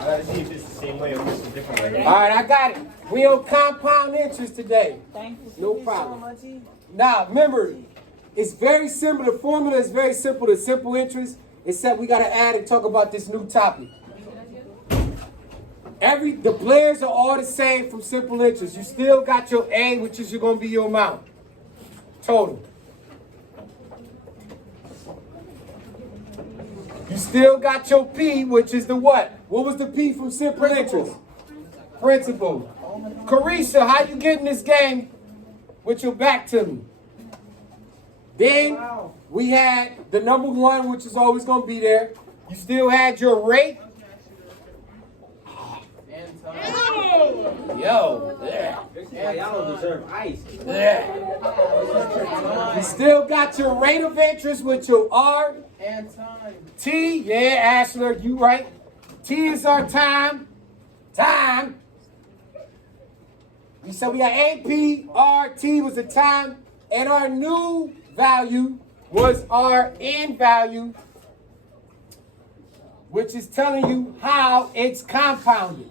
I gotta see if it's the same way or if it's a different way. All right, I got it. We on compound interest today. Thank you. No problem. Now, remember, it's very simple. The formula is very simple. The simple interest, except we got to add and talk about this new topic. The players are all the same from simple interest. You still got your A, which is going to be your amount. Total. You still got your P, which is the what? What was the P from simple interest? Principal. Carisha, how you getting this game with your back to me? Then we had the number one, which is always going to be there. You still had your rate. Yo. Y'all don't deserve ice. You still got your rate of interest with your R. And time. T, yeah, Ashler, you right. T is our time. Time. We said we got AP, R, T was the time, and our new value was our N value, which is telling you how it's compounded.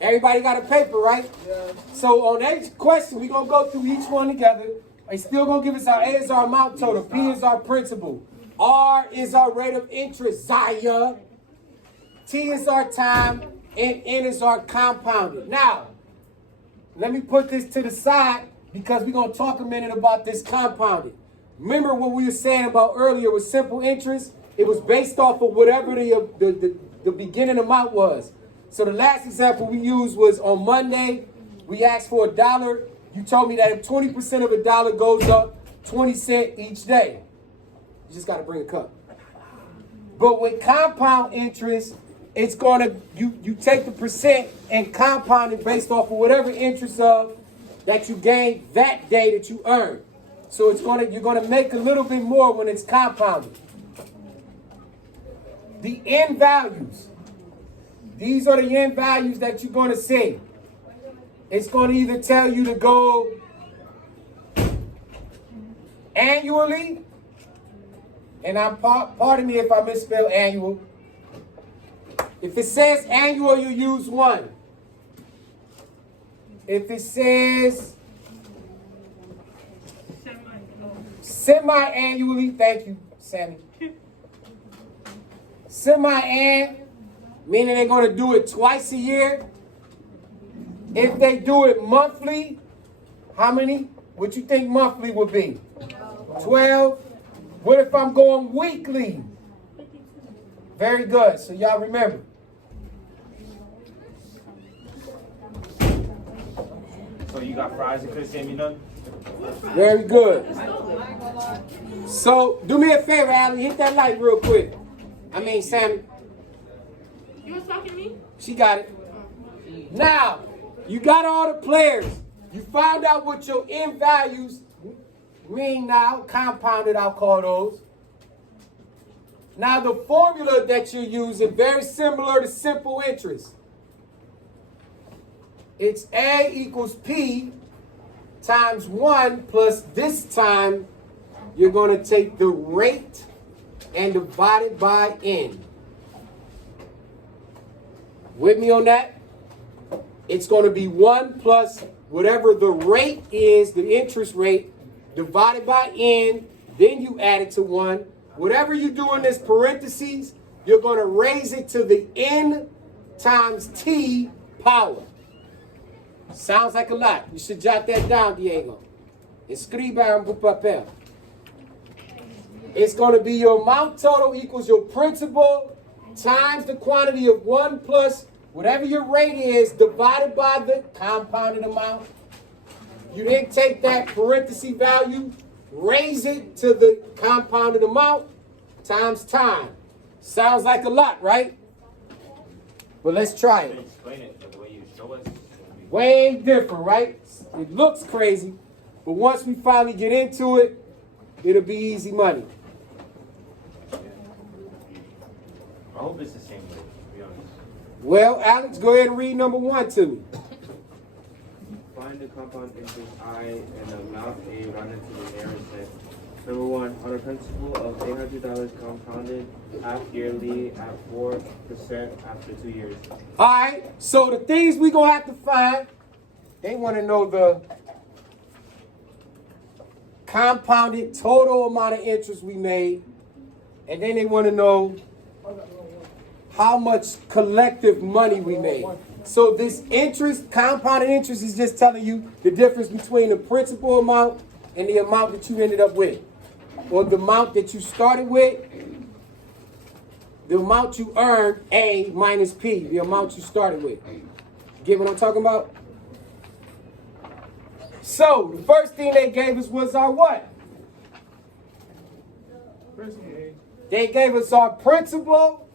Everybody got a paper, right? Yeah. So on each question, we're going to go through each one together. It's still going to give us our A is our amount total. P is our principal. R is our rate of interest, Zaya. T is our time. And N is our compounded. Now, let me put this to the side because we're going to talk a minute about this compounded. Remember what we were saying about earlier with simple interest? It was based off of whatever the beginning amount was. So the last example we used was on Monday. We asked for $1. You told me that if 20% of $1 goes up, 20 cents each day. You just got to bring a cup. But with compound interest, it's going to, you take the percent and compound it based off of whatever interest of that you gained that day that you earned. So you're going to make a little bit more when it's compounded. The N values. These are the N values that you're going to see. It's going to either tell you to go annually, and pardon me if I misspell annual. If it says annual, you use 1. If it says semi-annually, thank you, Sammy. Semi-an, meaning they're going to do it twice a year. If they do it monthly, how many? What you think monthly would be? 12. What if I'm going weekly? Very good. So y'all remember. So you got fries and Chris Sammy none? Very good. So do me a favor, Allie. Hit that light real quick. I mean, Sammy. You was talking to me? She got it. Now, you got all the players. You found out what your N values mean now. Compounded, I'll call those. Now, the formula that you're using, very similar to simple interest. It's A equals P times 1 plus this time you're going to take the rate and divide it by N. With me on that? It's going to be 1 plus whatever the rate is, the interest rate, divided by N. Then you add it to 1. Whatever you do in this parentheses, you're going to raise it to the N times T power. Sounds like a lot. You should jot that down, Diego. Escriba en tu papel. It's going to be your amount total equals your principal times the quantity of 1 plus whatever your rate is divided by the compounded amount. You then take that parenthesis value, raise it to the compounded amount times time. Sounds like a lot, right? But let's try it. Explain it the way you show us. Way different, right? It looks crazy, but once we finally get into it, it'll be easy money. I hope it's the same way, to be honest. Well, Alex, go ahead and read number 1 to me. Find the compound interest I and the amount A run into the nearest set. Number 1, on a principal of $800 compounded half yearly at 4% after 2 years. All right, so the things we're going to have to find, they want to know the compounded total amount of interest we made, and then they want to know how much collective money we made. So this interest, compounded interest, is just telling you the difference between the principal amount and the amount that you ended up with. Or the amount that you started with, the amount you earned, A minus P, the amount you started with. Get what I'm talking about? So, the first thing they gave us was our what? They gave us our principal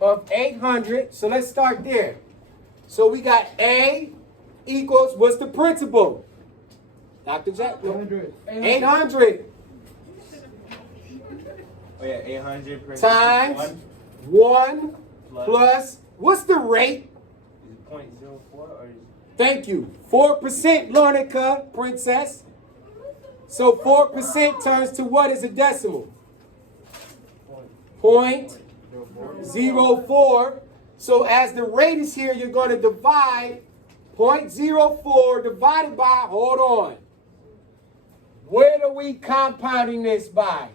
of 800. So, let's start there. So, we got A equals, what's the principal? Dr. Jack? 800. Oh yeah, 800 Times 1 plus, what's the rate? Is it 0.04 or is Thank you. 4%, Lornica, princess. So 4% turns to what is a decimal? 0.04. So as the rate is here, you're going to divide 0.04 divided by, hold on. Where are we compounding this by?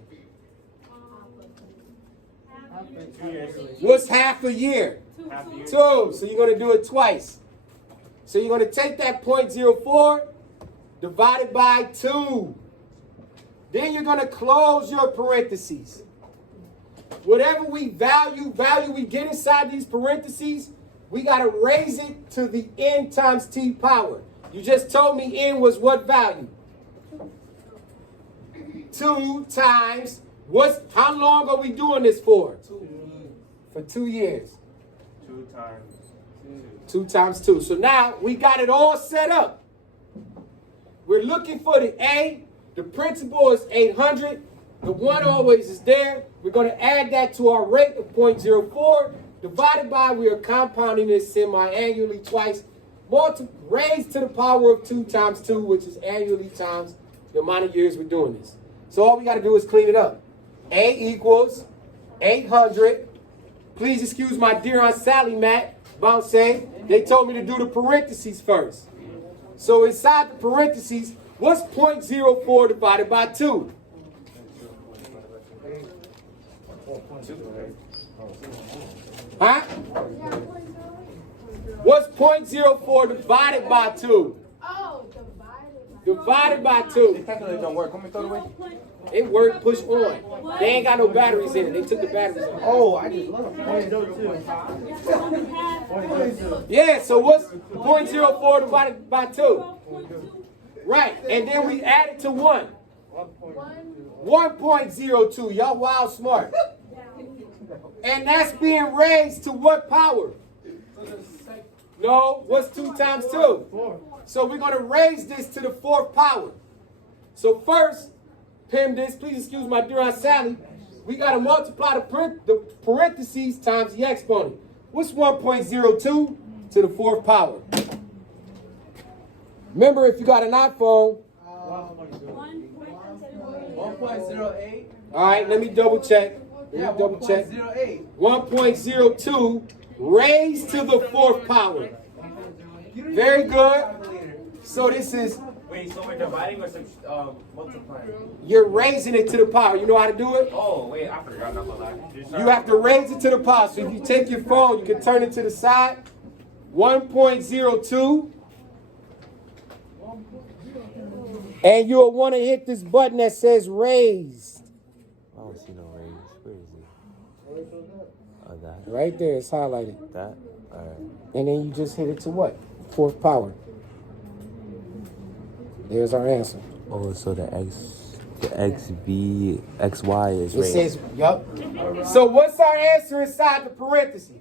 2 years? What's half a year? Half a year? 2. So you're going to do it twice. So you're going to take that 0.04 divided by 2. Then you're going to close your parentheses. Whatever we value we get inside these parentheses, we got to raise it to the n times t power. You just told me n was what value? 2 times, how long are we doing this for? 2. For 2 years. 2 times 2 times 2. So now we got it all set up. We're looking for the A. The principal is 800. The 1 always is there. We're going to add that to our rate of 0.04. Divided by, we are compounding this semi-annually twice. Raised to the power of 2 times 2, which is annually times the amount of years we're doing this. So all we got to do is clean it up. A equals 800. Please excuse my dear Aunt Sally, Matt. Bounce. They told me to do the parentheses first. So inside the parentheses, what's 0.04 divided by 2? Huh? What's 0.04 divided by 2? Oh, Divided by 2. This calculator don't work. Want me to throw it away? It worked, push on. They ain't got no batteries in it. They took the batteries out. Oh, I just love it. Yeah, so what's 0.04 divided by 2? Right, and then we add it to 1. 1.02. Y'all wild smart. And that's being raised to what power? No, what's 2 times 2? 4. So we're going to raise this to the 4th power. So first, Pim this, please excuse my dear Aunt Sally. We got to multiply the parentheses times the exponent. What's 1.02 to the 4th power? Remember, if you got an iPhone. 1.08. All right, let me double check. Let me double check. 1.02 raised to the 4th power. Very good. So this is, Wait, so we're dividing or multiplying? you're raising it to the power. You know how to do it? Oh, wait, I forgot. I'm not gonna lie. You have to raise it to the power. So if you take your phone, you can turn it to the side. 1.02. And you'll want to hit this button that says raised. I don't see no raise. Where is it? Oh, that? Right there, it's highlighted. That? Alright. And then you just hit it to what? 4th power. There's our answer. Oh, so the XY is It raised. says, yup. So what's our answer inside the parentheses?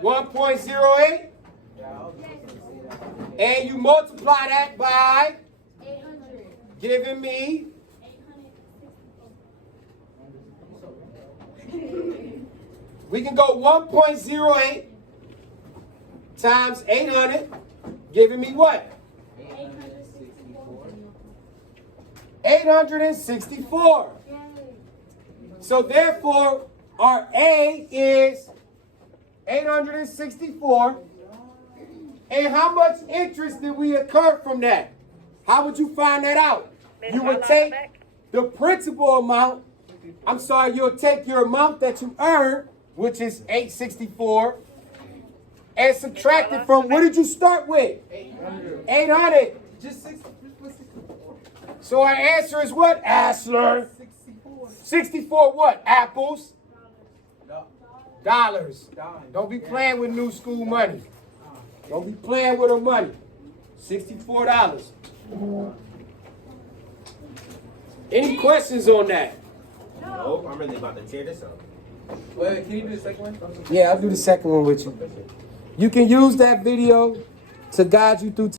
1.08. And you multiply that by 800. giving me we can go 1.08 times 800, giving me what? 864. So therefore, our A is 864. And how much interest did we incur from that? How would you find that out? You would take the principal amount. You'll take your amount that you earned, which is 864, and subtract it from, what did you start with? 800. Just 60. So our answer is what, Asler? 64 what? Apples? Dollars. Don't be playing with new school money. Don't be playing with her money. $64. Any questions on that? Nope, I'm really about to tear this up. Wait, can you do the second one? Yeah, I'll do the second one with you. You can use that video to guide you through